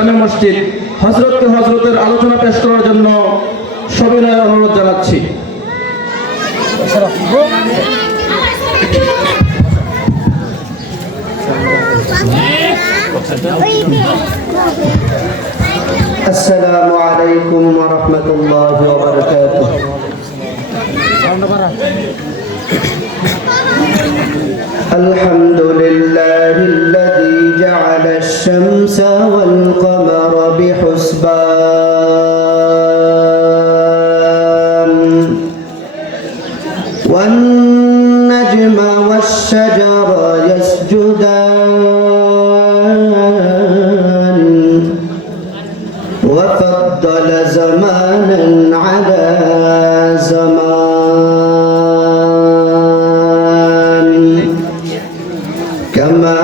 জামে মসজিদ হযরতকে হযরতের আলোচনা পেশ করার জন্য সবিনয় অনুরোধ জানাচ্ছি। السلام عليكم ورحمة الله وبركاته. الحمد لله الذي جعل الشمس والقمر بحسبان والنجم والشجر يسجدان وفضل زمانا على زمان كما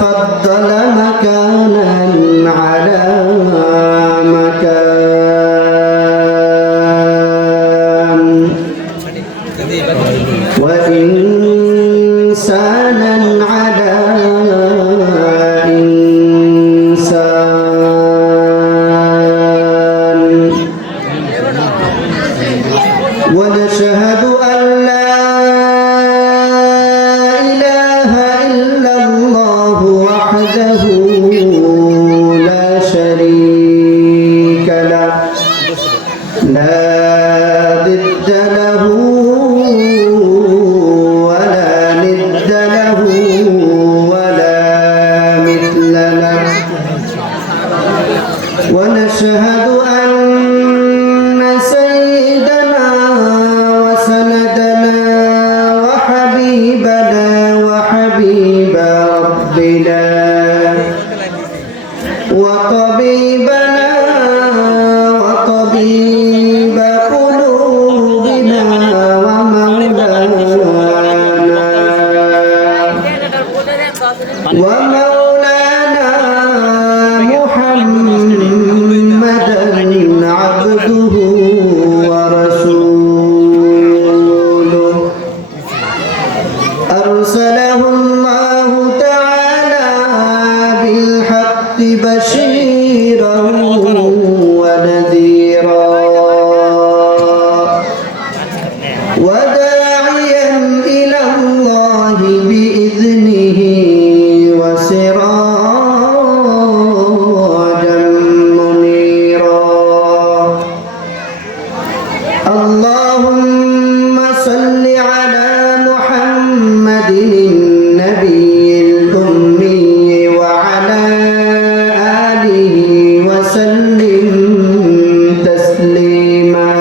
فضل مكانا على مكان وإنسانا على ونشهد أن لا إله إلا الله وحده لا شريك له لا ضد له ولا ند له ولا مثل له ونشهد أن سيدنا وسندنا وحبيبنا وحبيب ربنا وطبيبنا وطبيب قلوبنا ومولانا محمدا عبده ورسوله أرسله الله تعالى بالحق بشيرا ونذيرا وداعيا إلى الله بإذنه وسراجا منيرا اللهم صل على محمد النبي الأمي وعلى آله وسلم تسليما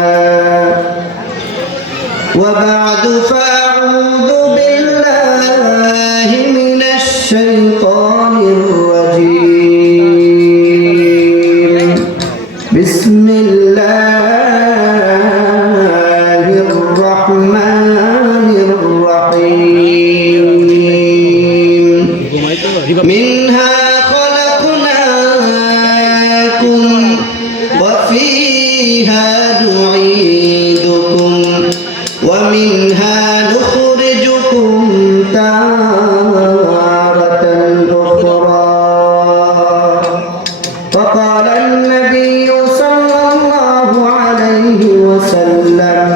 وبعد فأعوذ بالله من الشيطان الرجيم بسم الله الرحمن الرحيم منها خلقناكم وفيها نعيدكم ومنها نخرجكم تارة أخرى فقال النبي صلى الله عليه وسلم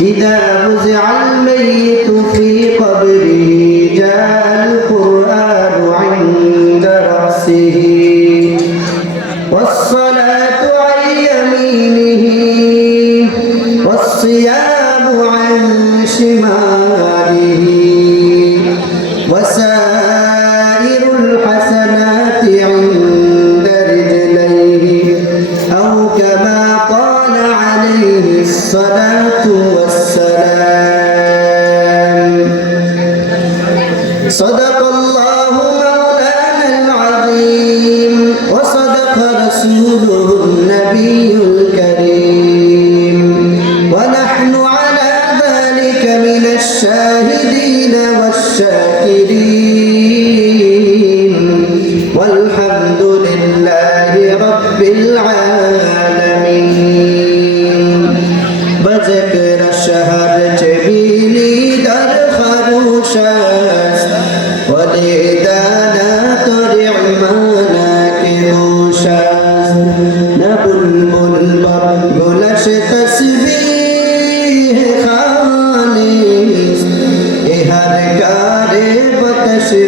إذا فزع الميت في قبره جاء القرآن عنده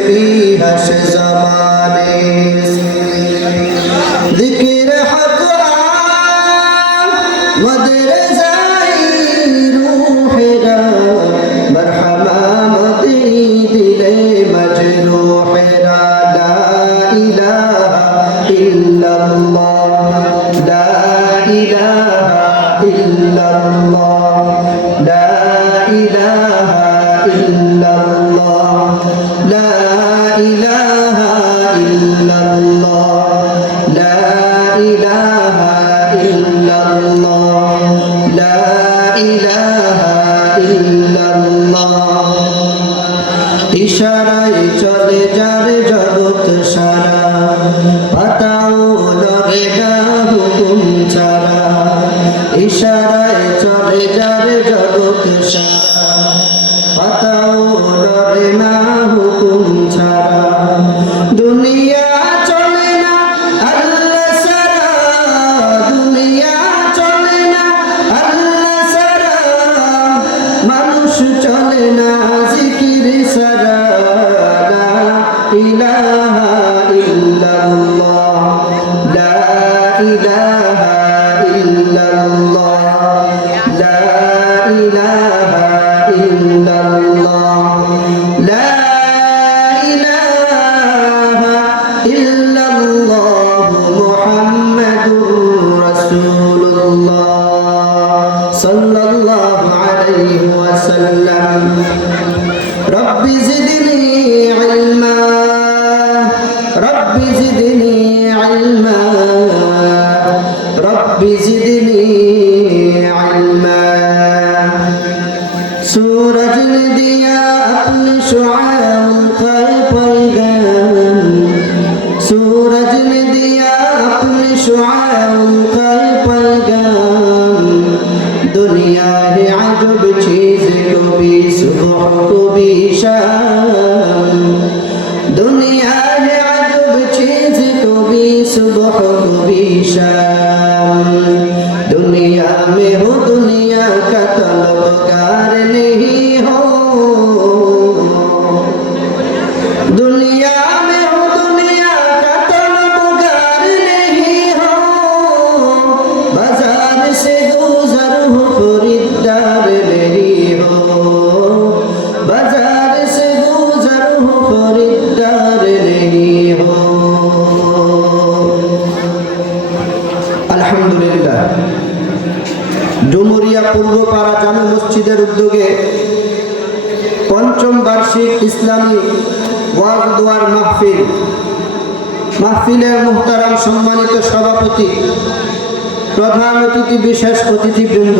भी हश ज़माने ज़िक्र हक़ मदरसाई रूहेरा मरहमा मदी दिले मजरूहेरा ला इलाहा इल्लल्लाह ला इलाहा इल्लल्लाह ला इलाहा इल्लल्लाह ला इलाहा इल्लल्लाह ला इलाहा इल्लल्लाह ला इलाहा इल्लल्लाह इशाराয় চলে যার জগৎ সারা পাতাও লড়ে না হুকুম ছাড়া ইশারায় চলে যার জগৎ সারা পাতাও লড়ে না হুকুম ছাড়া দুনিয়া চলে না আল্লাহ ছাড়া দুনিয়া চলে না আল্লাহ ছাড়া মানুষ চলে না জিকির ছাড়া লা ইলাহা ইল্লাল্লাহ লা ইলাহা ইল্লাল্লাহ লা ইলাহা ইল্লাল্লাহ লা ইলাহা ইল্লাল্লাহ মুহাম্মাদুর রাসূলুল্লাহ সাল্লাল্লাহু আলাইহি ওয়াসাল্লাম রব্বি জিদনি ইলমা রব্বি জিদনি ইলমা রব্বি জিদনি ইলমা सूरज ने दिया अपने शुआओं का पैगाम सूरज ने दिया अपने शुआओं का पैगाम दुनिया है अजब चीज कभी सुबह कभी शाम दुनिया है अजब चीज कभी सुबह कभी शाम दुनिया में हो दुनिया का तलबगार नहीं हो दुनिया में हो दुनिया का तलबगार नहीं हो बाजार से गुजर हो खरीदार नहीं हो बाजार से गुजर हो खरीदार नहीं हो अल्हम्दुलिल्लाह ডুমুরিয়া পূর্বপাড়া জামে মসজিদের উদ্যোগে পঞ্চম বার্ষিক ইসলামী ওয়াজ দোয়ার মাহফিলের মুহতারাম সম্মানিত সভাপতি প্রধান অতিথি বিশেষ অতিথিবৃন্দ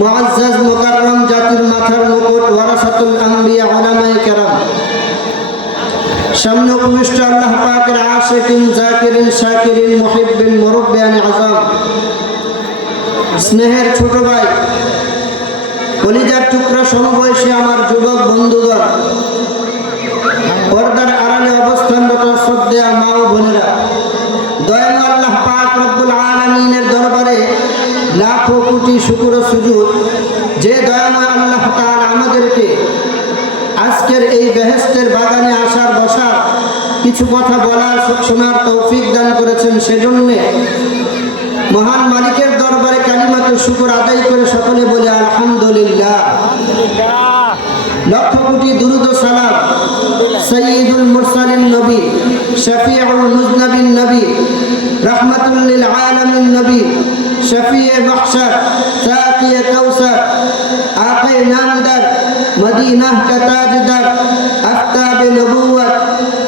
মুআজ্জাজ মুকাররম জাতির মাথার মুকুট ওয়ারাসাতুল আম্বিয়া উলামায়ে কেরাম সামনে উপবিষ্ট আল্লাহ পাকের আশিকিন জাকিরিন শাকিরিন মুহিব্বিন মুরব্বিয়ান আযম স্নেহের ছোট ভাই কলিজার টুকরা সমবয়সী আমার যুবক বন্ধুগণ পর্দার আড়ালে অবস্থানরত শ্রদ্ধেয় মা ও বোনেরা দয়াময় আল্লাহ পাক রব্বুল আলামিনের দরবারে লাখো কোটি শুকর ও সুজুদ যে দয়াময় আল্লাহ তাআলা আমাদেরকে আজকের এই বেহেশতের বাগানে আসার বসার কিছু কথা বলার শোনার তৌফিক দান করেছেন সেজন্য মহান মালিকের দরবারে কালিমাতে শুকর আদায় করে সকলে বলে আলহামদুলিল্লাহ লক্ষ কোটি দুরূদ ও সালাম সাইয়্যিদুল মুরসালিন নবী শফিউল মুজনবিন নবী রাহমাতুল লিল আলামিন নবী শফিয়ে মাহশর সাকিয়ে কাউসার আকায়ে নামদার মদিনা কা তাজদার আফতাব নবুওয়াত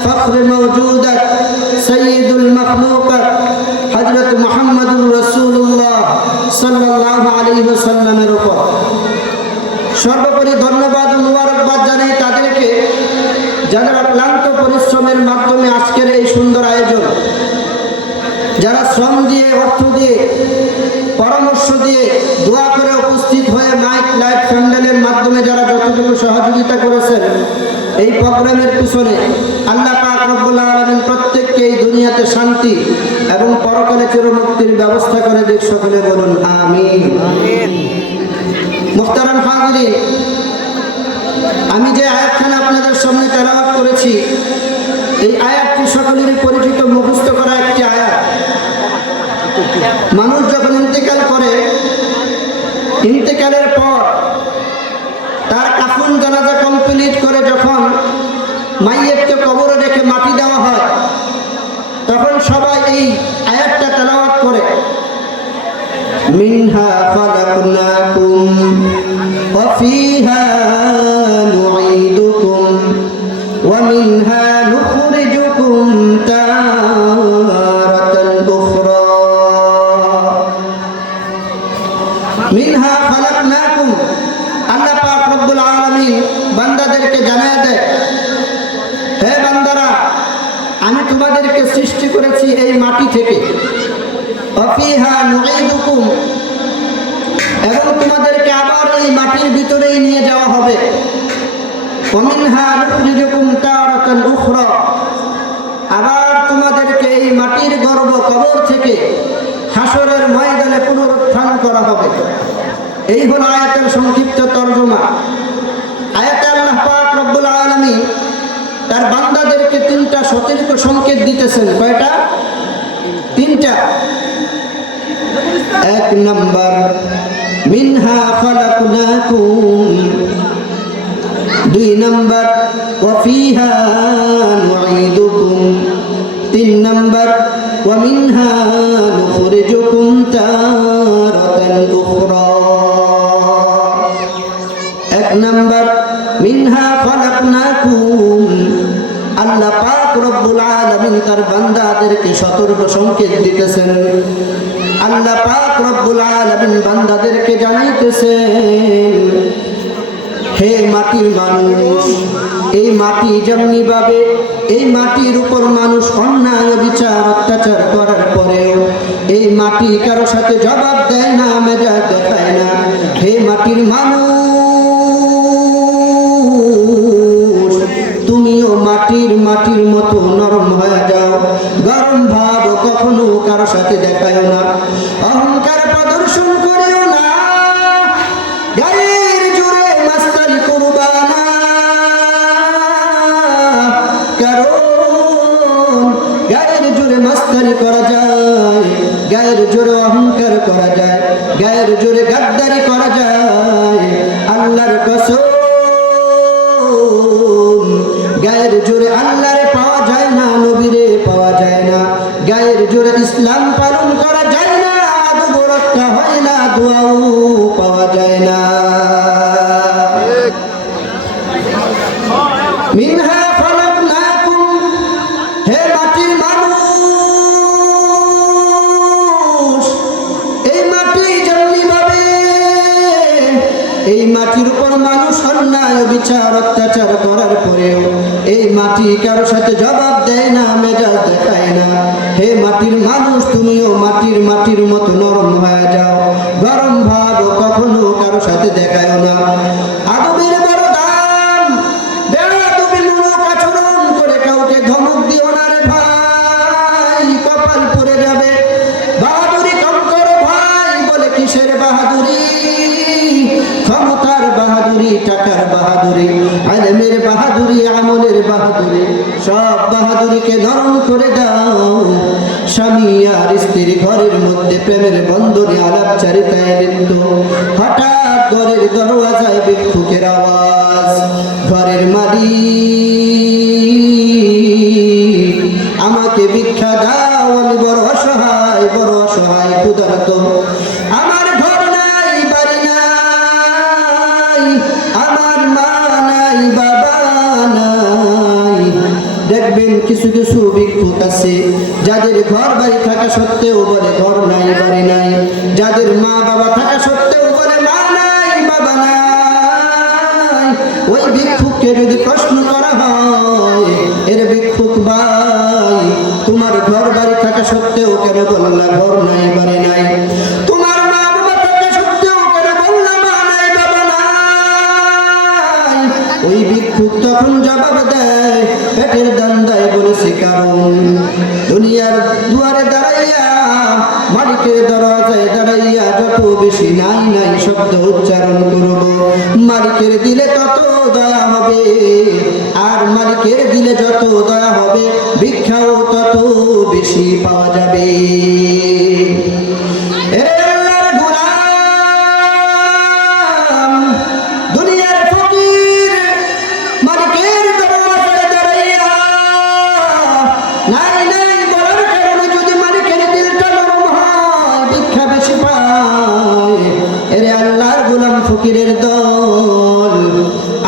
ফখর মওজুদাত সাইয়্যিদুল মখলুকাত হযরত মুহাম্মদুর রাসূলুল্লাহ সাল্লাল্লাহু আলাইহি ওয়াসাল্লামের উপর সর্বোপরি ধন্যবাদ ও মুবারকবাদ জানাই তাদেরকে যারা ক্লান্ত পরিশ্রমের মাধ্যমে আজকের এই সুন্দর আয়োজন যারা শ্রম দিয়ে অর্থ দিয়ে পরামর্শ দিয়ে দোয়া করে উপস্থিত হয়ে মাইক লাইট প্যান্ডেলের মাধ্যমে যারা যতটুকু সহযোগিতা করেছেন এই প্রোগ্রামের পিছনে আল্লাহ পাক রব্বুল আলামিন প্রত্যেককে এই দুনিয়াতে শান্তি এবং পরকালে চিরমুক্তির ব্যবস্থা করে দিক সকলে বলুন আমিন। মুহতারাম হাজিরিন আমি যে আয়াতখানা আপনাদের সামনে তেলাওয়াত করেছি, এই আয়াতটি সকলেরই পরিচিত, মুখস্থ করা একটি আয়াত। মানুষ যখন ইন্তেকাল করে, ইন্তেকালের পর তার কাফন জানাজা কমপ্লিট করে যখন মাইয়েতকে কবরে রেখে মাটি দেওয়া হয়, তখন সবাই এই আয়াতটা তেলাওয়াত করে, মিনহা খালাকনাকুম ওয়া ফিহা নুঈদুকুম ওয়া মিনহা নুখরিজুকুম তারাতান উখরা। মিনহা খালাকনাকুম, আল্লাহ পাক রব্বুল আলামিন বান্দাদেরকে জানায় দেয়, হে বান্দারা, আমি তোমাদেরকে সৃষ্টি করেছি এই মাটি থেকে, অফিহা নুঈদুকুম, এবং তোমাদেরকে আবার এই মাটির ভিতরেই নিয়ে যাওয়া হবে, ওমিনহা নুখরিজুকুম তারাতান উখরা, আবার তোমাদেরকে এই মাটির গর্ভ কবর থেকে হাসরের ময়দানে পুনরুত্থান করা হবে। এই হলো আয়াতের সংক্ষিপ্ত তরজমা। আয়াতে আল্লাহ পাক রব্বুল আলামিন তার বান্দাদেরকে তিনটা সতর্ক সংকেত দিতেছেন। কয়টা? তিনটা। এক নাম্বার, মিনহা খালাকনাকুম। দুই নাম্বার, ওয়া ফিহা নুঈদুকুম। তিন নাম্বার, ওয়া মিনহা নুখরিজুকুম তারাতান উখরা। এক নাম্বার, মিনহা খালাকনাকুম, আল্লাহ পাক রব্বুল আলামিন তার বান্দাদেরকে সতর্ক সংকেত দিতেছেন। আল্লাহ পাক রব্বুল আলামিন বান্দাদেরকে জানাইতেছেন, হে মাটির মানুষ, এই মাটি যেমনি ভাবে এই মাটির উপর মানুষ অন্যায় বিচার অত্যাচার করার পরেও এই মাটি কারো সাথে জবাব দেয় না, মেজাজ দেখায় না। হে মাটির মানুষ, তুমিও মাটির মতো নরম হয়ে যাও, গরম ভাব কখনো কারো সাথে দেখায় না, অহংকার প্রদর্শন করিও না, গায়ের জোরে মাস্তানি করবা না, কারণ গায়ের জোরে মাস্তানি করা যায়, গায়ের জোরে অহংকার করা যায়, গায়ের জোরে গাদ্দারি করা যায়। আল্লাহর কসম, গায়ের জোরে আল্লাহরে পাওয়া যায় না, নবীরে পাওয়া যায় না, গায়ের জোরে ইসলাম পালন করা যায় না, আদব রক্ষা হয় না, দোয়াও পাওয়া যায় না। মিনহা খালাকনাকুম, হে মাটির মানুষ, এই মাটি যেমনি ভাবে এই মাটির উপর মানুষ অন্যায় বিচার অত্যাচার করার পরেও এই মাটি কারো সাথে জবাব দেয় না, মেজাজ দেখায় না। হে মাটির মানুষ, তুমিও মাটির মতো নরম হয়ে যাও, গরম ভাব কখনো কারো সাথে দেখায় না। আদবের বড় দাম, বেয়াদবিমূলক আচরণ করে কাউকে ধমক দিও না রে ভাই, কপাল পড়ে যাবে। বাহাদুরি কম করো ভাই, বলে কিসের বাহাদুরি? ক্ষমতার বাহাদুরি, টাকার বাহাদুরি, আলেমের বাহাদুরি, আমলের বাহাদুরি, সব বাহাদুরিকে নরম করে দাও। স্বামী আর স্ত্রীর ঘরের মধ্যে প্রেমের বন্ধনে আলাপচারিতায় লিপ্ত, হঠাৎ ঘরের দরওয়াজায় ভিক্ষুকের আওয়াজ, ঘরের মালিক আমাকে ভিক্ষা দাও, আমি বড় অসহায়, ক্ষুধার্ত, আমার ঘর নাই, বাড়ি নাই, আমার মা নাই, বাবা নাই। দেখবেন কিছু কিছু ভিক্ষুক আছে যাদের ঘর বাড়ি থাকা সত্ত্বেও বলে ঘর নাই, বাড়ি নাই, যাদের মা বাবা থাকা সত্ত্বেও বলে মা নাই, বাবা নাই। ওই ভিক্ষুককে যদি প্রশ্ন করা হয়, এর ভিক্ষুক ভাই, তোমার ঘর বাড়ি থাকা সত্ত্বেও কেন বললা ঘর নাই, বাড়ি নাই? তোমার মা বাবা থাকা সত্ত্বেও কেন বললা মা নাই, বাবা নাই? ওই ভিক্ষুক তখন জবাব দেয়, পেটের দান্দায় বলেছে, কারণ দুনিয়ার দুয়ারে দাঁড়াইয়া, মালিকের দরজায় দাঁড়াইয়া যত তত বেশি নাই নাই শব্দ উচ্চারণ করব। মালিকের দিলে তত দয়া হবে, আর মালিকের দিলে যত দয়া হবে ভিক্ষাও তত বেশি পাওয়া যাবে। দুনিয়ার ফকির মালিকের দরবারে দাঁড়াইয়া নাই নাই বলার কারণে যদি মালিকের দিলটা নরম হয় ভিক্ষা বেশি পায়। এরে আল্লাহর গোলাম ফকিরের দল,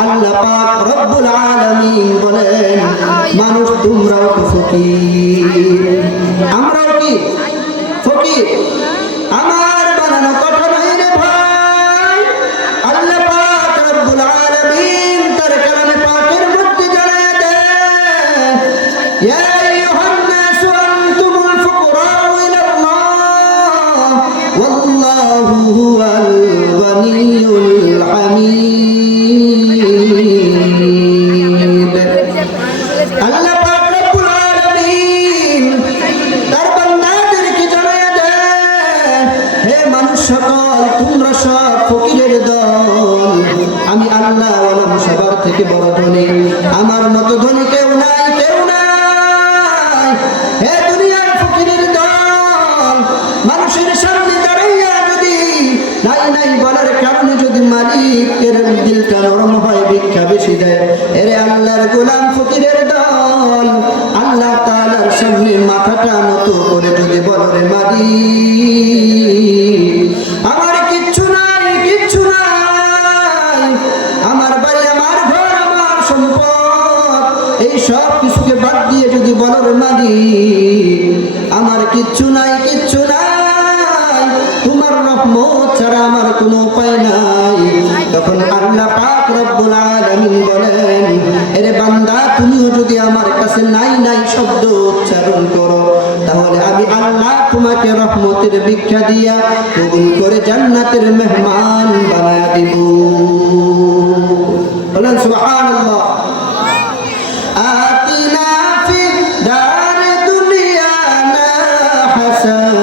আল্লাহ পাক রব্বুল আলামিন বলেন মানুষ তোমরাও তো ফকির, আমরাও কি ফকির? আমার বানানো কথা নয় রে ভাই, আল্লাহ পাক রব্বুল আলামিন তার কালামে পাকের মধ্যে জানায় দেন ইয়া আইয়ুহান নাসু আনতুমুল ফুকরাউ ইলাল্লাহ ওয়াল্লাহু হুয়াল গনিয়ুল হামিদ। আল্লাহ পাক রব্বুল আলামিন তার বান্দাদেরকে জানায় দেন হে মানুষ সকল তোমরা সব ফকিরের দল, আমি আল্লাহ ওয়ালাম সবার থেকে বড় ধনী, আমার মতো ধনী কেউ নাই কেউ নাই। হে দুনিয়ার ফকিরের দল, মানুষের সামনে দাঁড়াইয়া যদি নাই নাই বলার কারণে যদি মালিকের দিলটা নরম হয় ভিক্ষা বেশি দেয়, এরে আল্লাহর গোলাম ফকিরের দল আল্লাহ তাআলার সামনে মাথাটা নত করে যদি বলো রে মালিক আমার কিচ্ছু নাই কিচ্ছু নাই, আমার বাড়ি আমার ঘর আমার সম্পদ এই সব কিছুকে বাদ দিয়ে যদি বলো রে মালিক আমার কিচ্ছু নাই কিচ্ছু নাই, তোমার রহমত ছাড়া আমার কোনো উপায় নাই, তখন আল্লাহ পাক রব্বুল আলামিন বলেন এরে বান্দা তুমিও যদি আমার কাছে নাই নাই শব্দ উচ্চারণ করো তাহলে আমি আল্লাহ তোমাকে রহমতের ভিক্ষা দিয়া কবুল করে জান্নাতের মেহমান বানায়া দিব। বলেন সুবহানাল্লাহ। আতিনা ফি দারে দুনিয়ানা হাসান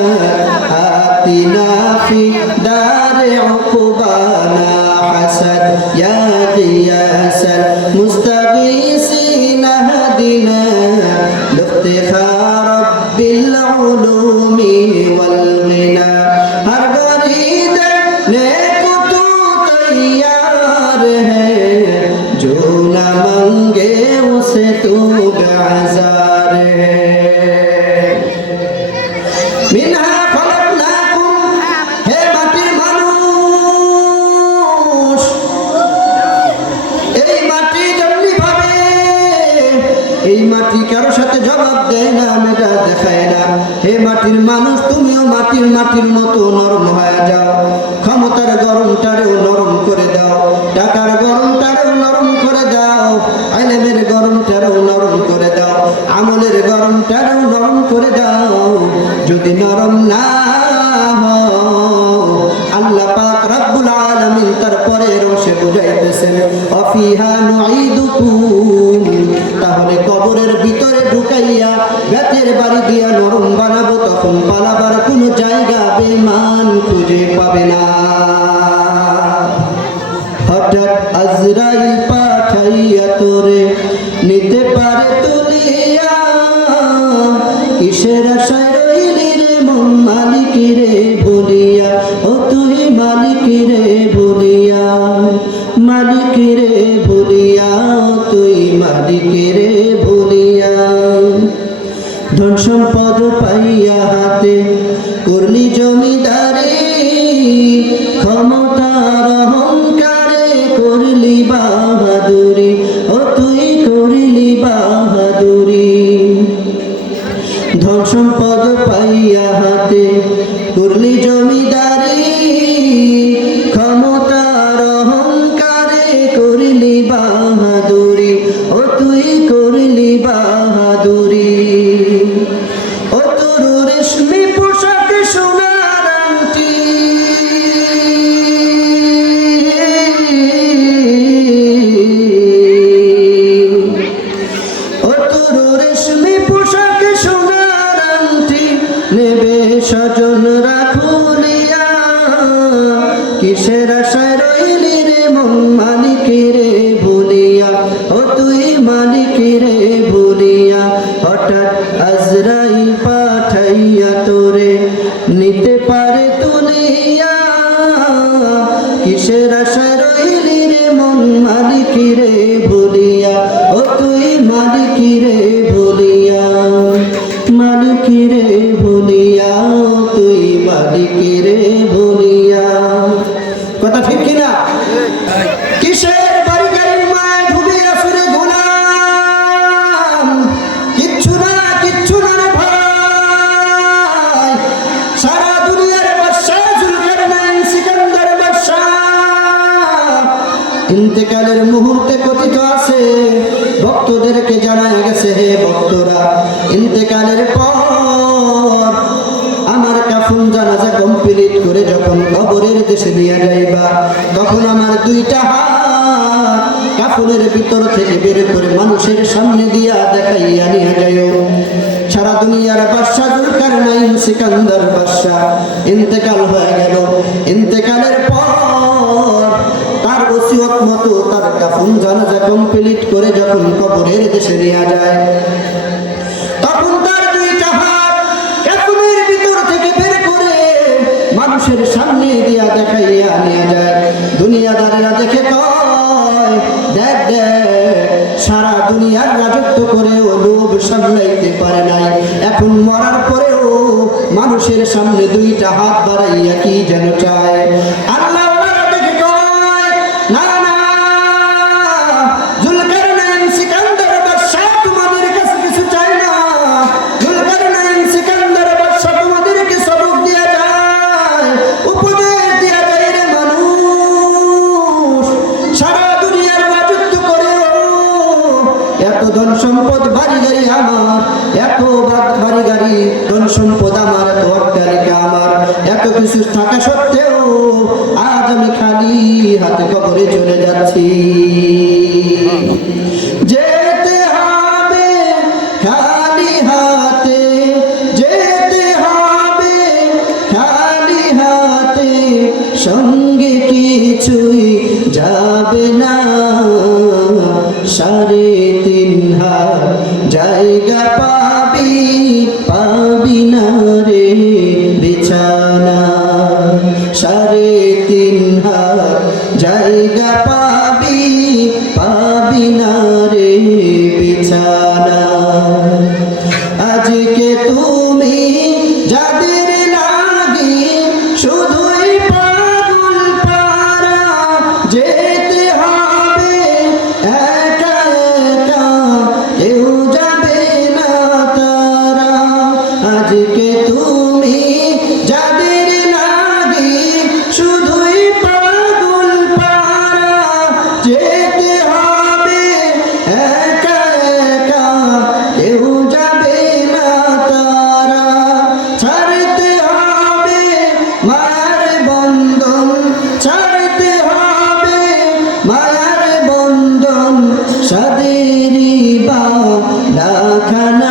আতিনা ফি দারে উকুবানা হাসান ইয়া গিয়াসাল মুস্তাগীসিনা হাদিনা লিফতিখার বিল উলুমি ওয়াল গিনা হর গরিদ নেক তু তৈয়ার है जो न मांगे उसे तू बेजार है। मिन्हा खलकनाकुम हे माटिर মানুষ, এই মাটি যেমনি ভাবে এই মাটি কারোর সাথে জবাব দেয় না, মেজা দেখায় না। হে মাটির মানুষ তুমিও মাটির মতো নরম হয়ে যাও, ক্ষমতার গরমটারেও নরম করে দাও, টাকার গরমটারেও নরম করে দাও, ইলমের গরমটারেও নরম করে দাও, আমলের গরমটারেও নরম করে দাও। যদি নরম না হও আল্লাহ পাক রব্বুল আলামিন তারপরে রোশে বুঝাইতেছেন অফিহা নুঈদুকুম, তাহলে কবরের ভিতরে ঢুকাইয়া গাছের বাড়ি দিয়া নরম বানাবো, তখন পালাবার কোনো জায়গা বেঈমান খুঁজে পাবে না। হঠাৎ আজরাইল পাঠাইয়া তোরে নিতে পারে তুলিয়া, কিসের আশায় রইলি রে মন মালিকেরে বলিয়া, ও তুই মালিকেরে বলিয়া মালিকেরে বলিয়া, ও তুই মালিকেরে বলিয়া। ধন সম্পদ পাইয়া হাতে করলি জমিদারি, ক্ষমতার অহংকারে করলি বাহাদুরি, ও তুই করলি বাহাদুরি। ধন সম্পদ পাইয়া হাতে করলি জমিদারি, ক্ষমতার অহংকারে করলি বাহাদুরি, ও তুই করলি বাহাদুরি। ও তোর রেশমি পোশাক সোনার আংটি, ও তোর রেশমি পোশাক সোনার আংটি নেবে স্বজন রাখুলিয়া, হঠাৎ আজরাইল পাঠাইয়া তোরে নিতে পারে তুলিয়া কিসের আশায় রইলি রে মন মালিকি রে ভুলিয়া ও তুই মালিকি রে ভুলিয়া মালিকি রে ভুলিয়া ও তুই মালিকি রে ভুলিয়া কথা ঠিক কিনা কিসের বাড়ি গাড়ির মায় ডুবে আসরে গোলাম কিচ্ছু না রে ভাই সারা দুনিয়ার বাদশা জুলকারনাইন সিকান্দার বাদশা ইন্তেকালের মুহূর্তে কথিত আছে ভক্তদেরকে জানায় গেছে হে ভক্তরা ইন্তেকালের পর আমার কাফন জানাজা কমপ্লিট করে যখন কবরের দেশে নিয়ে যাইবা তখন আমার দুইটা হাত কাফনের ভিতর থেকে বের করে মানুষের সামনে দিয়া দেখাইয়া নিয়ে যাইও সারা দুনিয়ার বাদশা জুলকারনাইন সিকান্দার বাদশা ইন্তেকাল হয়ে গেল ইন্তেকালের পর তার ওসিয়ত মতো তার কাফন জানাজা কমপ্লিট করে যখন কবরের দেশে নিয়ে যায় তখন তার দুইটা হাত কাফনের ভিতর থেকে বের করে মানুষের সামনে দিয়া দেখাইয়া নিয়ে যায় দুনিয়াদারেরা দেখে কয় দেখ সারা দুনিয়ার রাজত্ব করেও লোভ সামলাইতে পারে নাই এখন মরার পরেও মানুষের সামনে দুইটা হাত বাড়াইয়া কি যেন চায় আল্লাহ দেখে কয় না জুলকারনাইন সিকান্দার বাদশা তোমাদের কাছে কিছু চায় না জুলকারনাইন সিকান্দার বাদশা তোমাদেরকে সবক দিয়া যায় উপদেশ দিয়া যায় রে মানুষ সারা দুনিয়ার রাজত্ব করেও এত ধন সম্পদ বাড়ি গাড়ি আমার এত বাড়ি গাড়ি ধন সম্পদ আমার এত অট্টালিকা আমার এত কিছু থাকা সত্ত্বেও আজ আমি খালি হাতে কবরে চলে যাচ্ছি যেতে হবে খালি হাতে যেতে হবে খালি হাতে সঙ্গে কিছুই যাবে না 3.5 হাত জায়গা পাবি না রে বিছানা 3.5 হাত জায়গা পাবি না রে বিছানা আজকে তুমি যাদের লাগি শুধুই পাগল পারা যেতে হবে একা একা কেউ যাবে না তারা আজকে তুমি যাদের লাগি শুধুই পাগল পারা যেতে হবে একা একা কেউ যাবে না তারা ছাড়তে হবে মায়ার বন্ধন ছাড়তে হবে মায়ার বন্ধন সাদেরই বা লাখানা